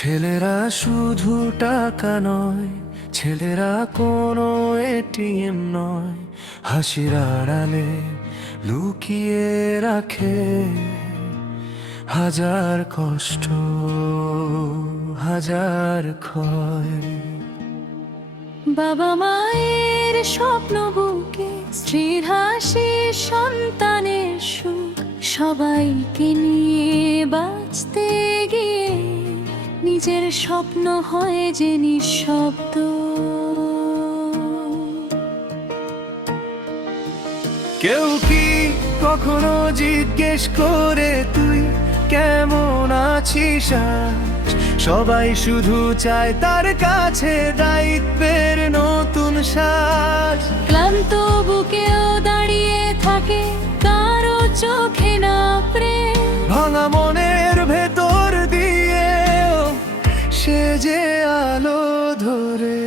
ছেলেরা শুধু টাকা নয়, ছেলেরা কোনো এটিএম নয়। হাসির আড়ালে লুকিয়ে রাখে হাজার কষ্ট, হাজার ক্ষয়। বাবা মায়ের স্বপ্ন বুকে, স্ত্রীর হাসি, সন্তানের সুখ, সবাইকে নিয়ে বাঁচতে গিয়ে নিজের স্বপ্ন হয় যে নিঃশব্দ। কেউ কি কখনো জিজ্ঞেস করে তুই কেমন আছিস আজ? সবাই শুধু চায় তার কাছে দায়িত্বের নতুন সাজ। ক্লান্ত বুকেও দাঁড়িয়ে থাকে কারো চোখে না প্রেম, ভাঙা মনের ভেতর দিয়েও সে যে আলো ধরে।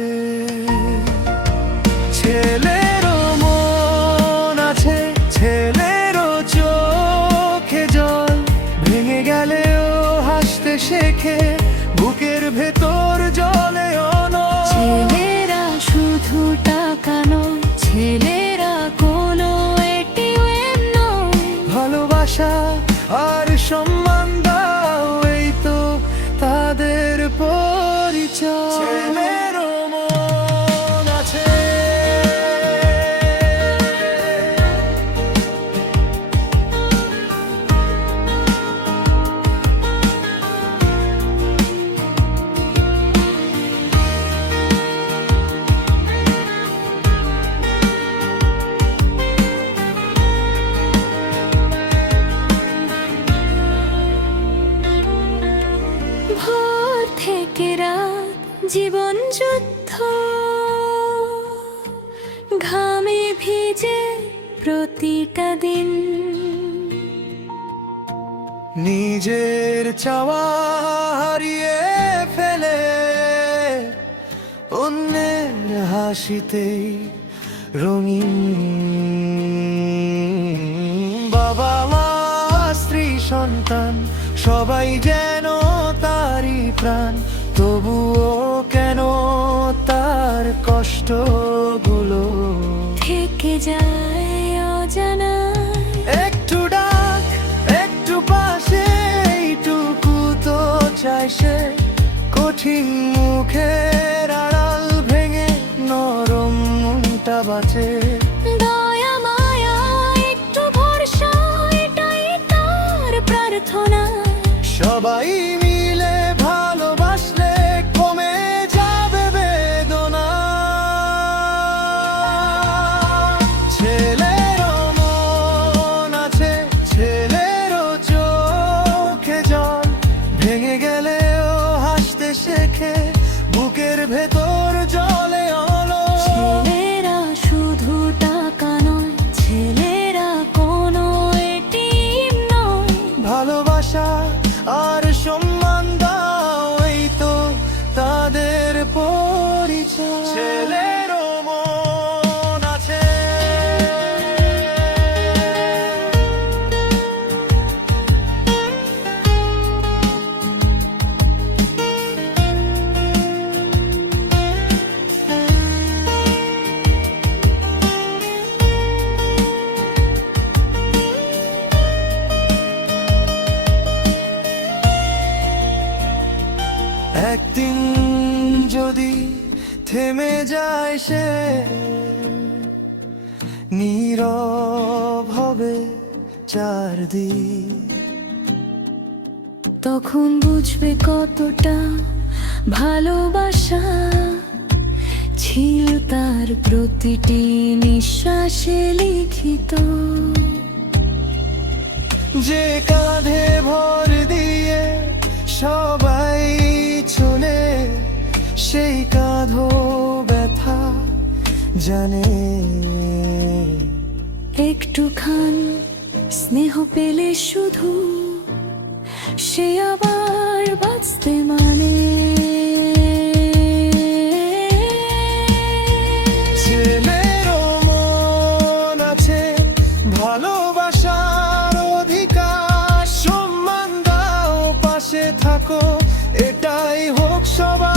ছেলেরও মন আছে, ছেলেরও চোখে জল, ভেঙে গেলেও হাসতে শেখে বুকের ভেতর জলে অনল। ছেলেরা শুধু টাকা নয়, ছেলেরা কোনো এটিএম নয়। ভালোবাসা আর সম্মান দাও, এই তো তাদের পরিচয়। ছেলেরও মন আছে, ভোর থেকে রাত জীবন যুদ্ধ, ঘামে ভিজে প্রতিটা দিন। নিজের চাওয়া হারিয়ে ফেলে অন্যের হাসিতেই রঙিন। বাবা মা স্ত্রী সন্তান সবাই যেন তারই প্রাণ, তবুও কেন তার কষ্টগুলো থেকে যায় অজানা। একটু ডাক, একটু পাশে, এইটুকু তো চাই সে। কঠিন মুখের আড়াল ভেঙে নরম মনটা বাঁচে। দয়া মায়া একটু ভরসা, এটাই তার প্রার্থনা। সবাই মিলে ভালোবাসলে কমে যাবে বেদনা। ছেলেরও মন আছে, ছেলেরও চোখে জল, ভেঙে গেলেও হাসতে শেখে বুকের ভেতর জলে অলো। ছেলেরা শুধু টাকা নয়, ছেলেরা কোনো এটিএম নয়। ভালোবাসা আর সম্মান দাও, এই তো তাদের পরিচয়। ছেলেরও মন আছে, একদিন যদি থেমে যায় সে, নীরব হবে চারদিক। তখন বুঝবে কতটা ভালোবাসা ছিল তার প্রতিটি নিঃশ্বাসে লিখিত। যে কাঁধে ভর দিয়ে সবাই চলে, সেই কাঁধও ব্যথা জানে। একটুখান স্নেহ পেলে শুধু সে আবার বাঁচতে মানে। ছেলেরও মন আছে, ভালোবাসার অধিকার, সম্মান দাও, পাশে থাকো, এটাই সবাই